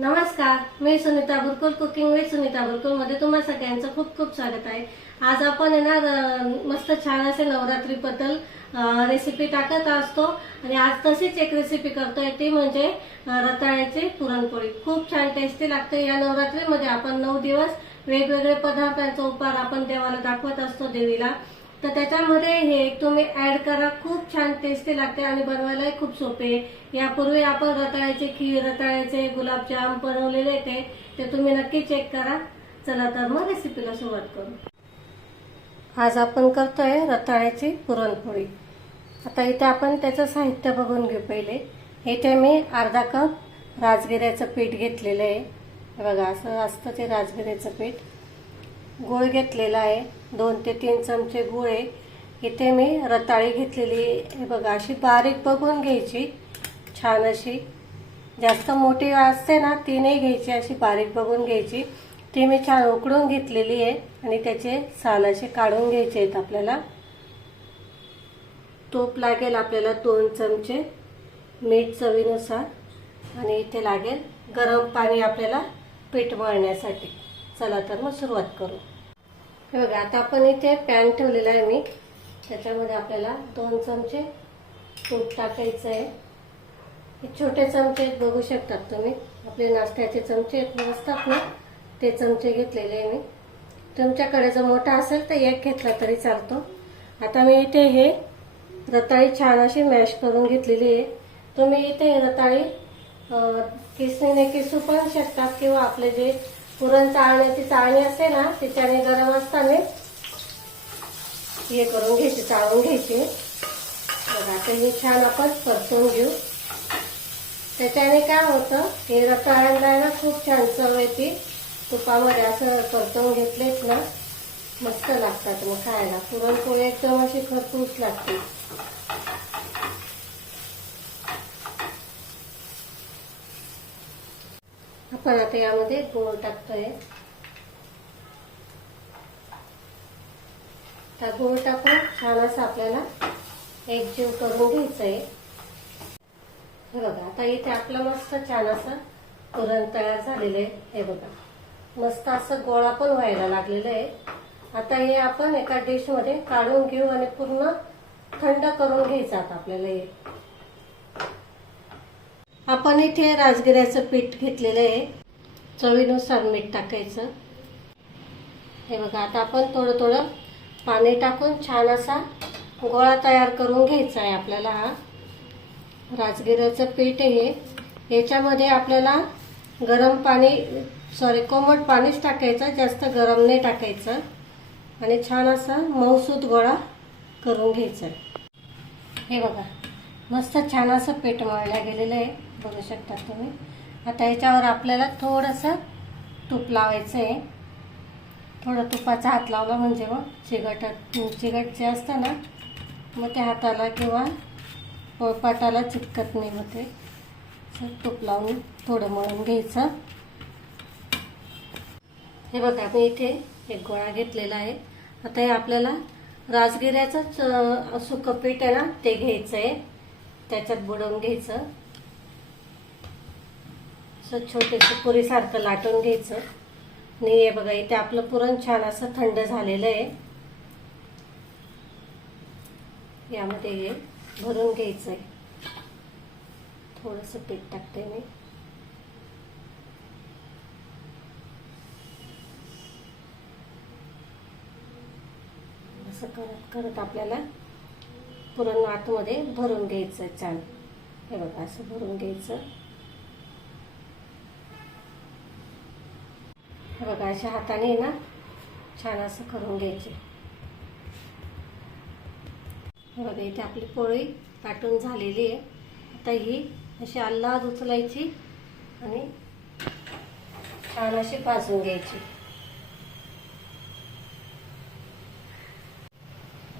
नमस्कार मी Sunita Burkul cooking with Sunita बुरकुलमध्ये तुम्हा सगळ्यांचं खूप खूप स्वागत आहे. आज आपण आहे ना मस्त छान असे नवरात्री बद्दल रेसिपी टाकत असतो. आणि आज तशीच एक रेसिपी करतोय ती म्हणजे रताळ्याची पुरणपोळी. खूप छान टेस्टी लागते. या नवरात्रीमध्ये आपण नऊ दिवस वेगवेगळे पदार्थांचा उपहार आपण देवाला दाखवत असतो देवीला. तर त्याच्यामध्ये हे तुम्ही ऍड करा. खूप छान टेस्टी लागते आणि बनवायलाही खूप सोपे. यापूर्वी आपण रताळ्याचे खीर रताळ्याचे गुलाबजाम बनवलेले ते ते तुम्ही नक्की चेक करा. चला तर मग रेसिपीला सुरुवात करू. आज आपण करतोय रताळ्याची पुरणपोळी. आता इथे आपण त्याचं साहित्य बघून घेऊ पहिले. इथे मी अर्धा कप राजगिऱ्याचं पीठ घेतलेलं आहे. बघा असं असतं ते राजगिऱ्याचं पीठ. गूळ घेतलेला आहे. दोन ते तीन चमचे गूळ आहे. इथे मी रताळी घेतलेली आहे. हे बघा अशी बारीक बघून घ्यायची. छान अशी. जास्त मोठी असते ना ती नाही घ्यायची. अशी बारीक बघून घ्यायची. ती मी छान उकडून घेतलेली आहे. आणि त्याचे साल असे काढून घ्यायचे आहेत आपल्याला. तूप लागेल आपल्याला दोन चमचे मीठ चवीनुसार. आणि इथे लागेल गरम पाणी आपल्याला पीठ मळण्यासाठी. चला तर मग सुरुवात करू. हे बघा आता आपण इथे पॅन ठेवलेला आहे मी. त्याच्यामध्ये आपल्याला दोन चमचे तूप टाकायचं आहे. हे छोटे चमचे बघू शकतात तुम्ही. आपले नाश्त्याचे चमचे ना, असतात ना? ते चमचे घेतलेले आहे मी. तुमच्याकडे जर मोठा असेल तर एक घेतला तरी चालतो. आता मी इथे हे रताळी छान अशी मॅश करून घेतलेली आहे. तुम्ही इथे रताळी किसणीने किसू पण शकतात किंवा आपले जे पुरण चाळण्याची चाळणी असते ना तिच्याने गरम असताना हे करून घ्यायचे चाळून घ्यायचे. बघा आता हे छान आपण परतून घेऊ. त्याच्याने काय होतं हे रताळ्यांना ना खूप छान चव येते. तुपामध्ये असं परतून घेतलेत ना मस्त लागतात मग खायला. पुरणपोळी एकदम अशी खरपूस लागते. आपण आता यामध्ये गोळ टाकतोय. आता गोळ टाकून छान असं आपल्याला एकजीव करून घ्यायचं आहे हे बघा आता इथे आपलं मस्त छान असं पुरण तयार झालेलं आहे. हे बघा मस्त असं गोळा पण व्हायला लागलेलं आहे. आता हे आपण एका डिशमध्ये काढून घेऊ आणि पूर्ण थंड करून घ्यायचं आता आपल्याला हे. आपण इथे राजगिऱ्याचं पीठ घेतलेलं आहे. चवीनुसार मीठ टाकायचं. हे बघा आता आपण थोडं थोडं पाणी टाकून छान असा गोळा तयार करून घ्यायचा आहे आपल्याला हा. राजगिऱ्याचं पीठ हे. याच्यामध्ये आपल्याला गरम पाणी सॉरी कोमट पाणीच टाकायचं जास्त गरम नाही टाकायचं. आणि छान असा मऊसूत गोळा करून घ्यायचा हे बघा. मस्त छान असं पीठ मळलं गेलेलं आहे बघू शकता तुम्ही. आता याच्यावर आपल्याला थोडंसं तूप लावायचं आहे. थोडं तुपाचा हात लावला म्हणजे मग चिगट चिगट जे असतं ना मग ते हाताला किंवा पोळपाटाला चिटकत नाही होते ते. तूप लावून थोडं मळून घ्यायचं. हे बघा मी इथे एक गोळा घेतलेला आहे. आता हे आपल्याला राजगिऱ्याचंच सुकं पीठ आहे ना ते घ्यायचं आहे. त्याच्यात बुडवून घ्यायचं. असं छोटेसं पुरीसारखं लाटून घ्यायचं. आणि हे बघा इथे आपलं पुरण छान असं थंड झालेलं आहे. यामध्ये हे भरून घ्यायचं आहे थोडंसं पीठ टाकते मी. असं करत करत आपल्याला पुरण आतमध्ये भरून घ्यायचं छान. हे बघा असं भरून घ्यायचं. हे बघा अशा हाताने ना छान असं करून घ्यायचे. हे बघा इथे आपली पोळी पाटून झालेली आहे. आता ही अशी अल्लाद उचलायची आणि छान अशी भाजून घ्यायची.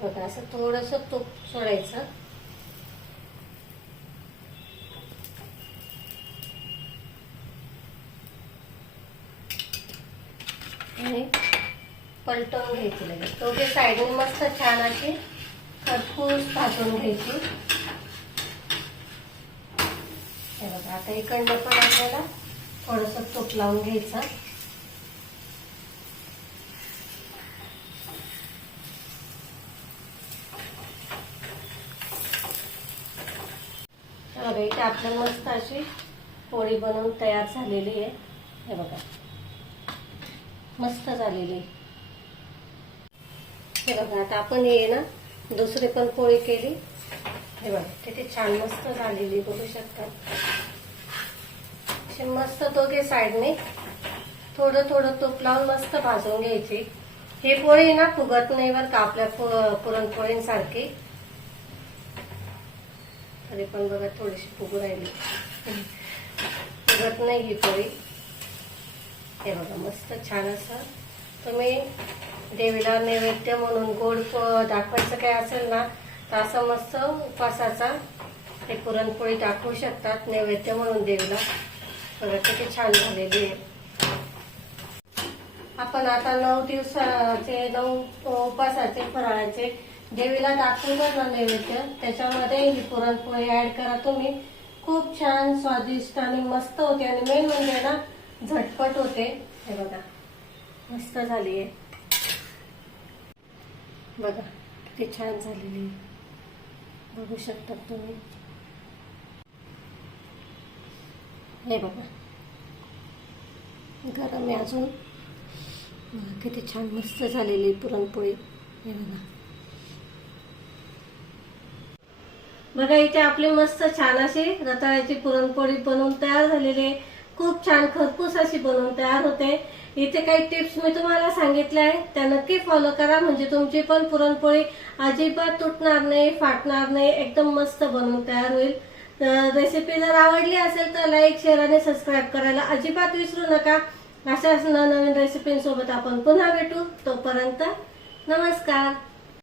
बघा असं थोडस तूप सोडायचं. आणि पलटवून घ्यायची लगेच. दोघे साईडून मस्त छान अशी खरपूस भाजून घ्यायची. बघा आता इकडनं पण आपल्याला थोडंसं तूप लावून घ्यायचं. बघा इथे आपल्या मस्त अशी पोळी बनवून तयार झालेली आहे. हे बघा. मस्त झालेली हे बघा आता आपण हे ना दुसरी पण पोळी केली. हे बघा किती छान मस्त झालेली बघू शकता. अशी मस्त दोघे साईडने थोडं थोडं तूप लावून मस्त भाजून घ्यायची. ही पोळी ना फुगत नाही बरं का आपल्या पु- पुरणपोळींसारखी. तरी पण बघा थोडीशी फुगू राहिली. फुगत नाही ही पोळी. हे बघा मस्त छान असं. तुम्ही देवीला नैवेद्य म्हणून गोड दाखवायचं काय असेल ना तर असं मस्त उपासाचा हे पुरणपोळी दाखवू शकतात नैवेद्य म्हणून देवीला. बघा किती छान झालेली आहे. आपण आता नऊ दिवसाचे नऊ उपासाचे फराळाचे देवीला दाखवून ना नैवेद्य त्याच्यामध्ये ही पुरणपोळी ऍड करा तुम्ही. खूप छान स्वादिष्ट आणि मस्त होते. आणि मेन म्हणजे ना झटपट होते. हे बघा मस्त झाली आहे बघा किती छान झालेली आहे. बघू शकता तुम्ही. हे बघा. गरम आहे अजून. किती छान मस्त झालेली पुरणपोळी. हे बघा. बघा इथे आपली मस्त छान अशी रताळ्याची पुरणपोळी बनवून तयार झालेली आहे. खूप छान खरपूस अशी बनवून तयार होते. इथे काही टिप्स मी तुम्हाला सांगितल्या आहे त्या नक्की फॉलो करा. म्हणजे तुमची पण पुरणपोळी अजिबात तुटणार नाही फाटणार नाही. एकदम मस्त बनवून तयार होईल. रेसिपी जर आवडली असेल तर लाईक शेअर आणि सबस्क्राईब करायला अजिबात विसरू नका. अशाच नवनवीन रेसिपींसोबत आपण पुन्हा भेटू. तोपर्यंत नमस्कार.